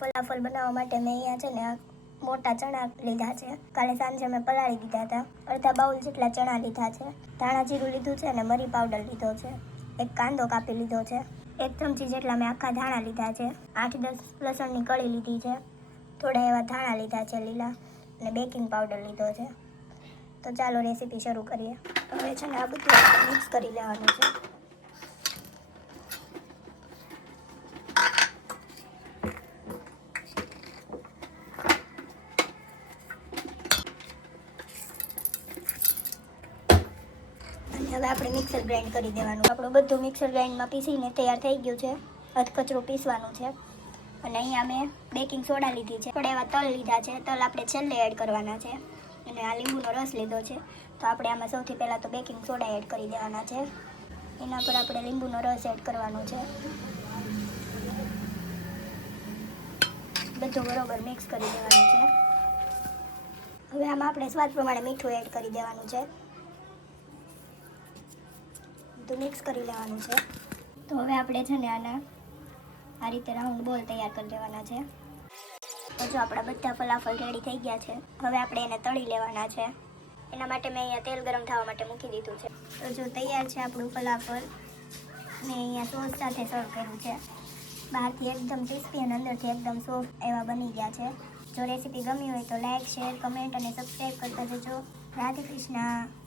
Falafel બનાવવા માટે મેં અહીંયા છે ને મોટા ચણા લીધા છે. કાલે સાંજે મેં પલાળી દીધા હતા. અડધા બાઉલ જેટલા ચણા લીધા છે. ધાણા જીરું લીધું છે અને મરી પાવડર લીધો છે. એક કાંદો કાપી લીધો છે. 1 ચમચી જેટલા મેં આખા ધાણા લીધા છે. 8-10 લસણની કળી લીધી છે. થોડા એવા ધાણા લીધા છે લીલા અને બેકિંગ પાવડર લીધો છે. તો ચાલો રેસીપી શરૂ કરીએ. હવે છે ને આ બધું મિક્સ કરી લેવાનું છે. હવે આપણે મિક્સર ગ્રાઇન્ડ કરી દેવાનું. આપણું બધું મિક્સર ગ્રાઇન્ડમાં પીસીને તૈયાર થઈ ગયું છે. અધકચરું પીસવાનું છે. અને અહીંયા મેં બેકિંગ સોડા લીધી છે. થોડા એવા તલ લીધા છે. તલ આપણે છેલ્લે એડ કરવાના છે. અને આ લીંબુનો રસ લીધો છે. તો આપણે આમાં સૌથી પહેલાં તો બેકિંગ સોડા એડ કરી દેવાના છે. એના પર આપણે લીંબુનો રસ એડ કરવાનો છે. બધું બરોબર મિક્સ કરી દેવાનું છે. હવે આમાં આપણે સ્વાદ પ્રમાણે મીઠું એડ કરી દેવાનું છે. બધું મિક્સ કરી લેવાનું છે. તો હવે આપણે છે ને આના આ રીતે રાઉન્ડ બોલ તૈયાર કરી લેવાના છે. તો જો આપણા બધા ફલાફલ રેડી થઈ ગયા છે. હવે આપણે એને તળી લેવાના છે. એના માટે મેં અહીંયા તેલ ગરમ થવા માટે મૂકી દીધું છે. તો જો તૈયાર છે આપણું ફલાફલ. મેં અહીંયા સોસ સાથે સર્વ કર્યું છે. બહારથી એકદમ ક્રિસ્પી અને અંદરથી એકદમ સોફ્ટ એવા બની ગયા છે. જો રેસીપી ગમી હોય તો લાઇક, શેર, કમેન્ટ અને સબસ્ક્રાઈબ કરતા જજો. રાધે કૃષ્ણ.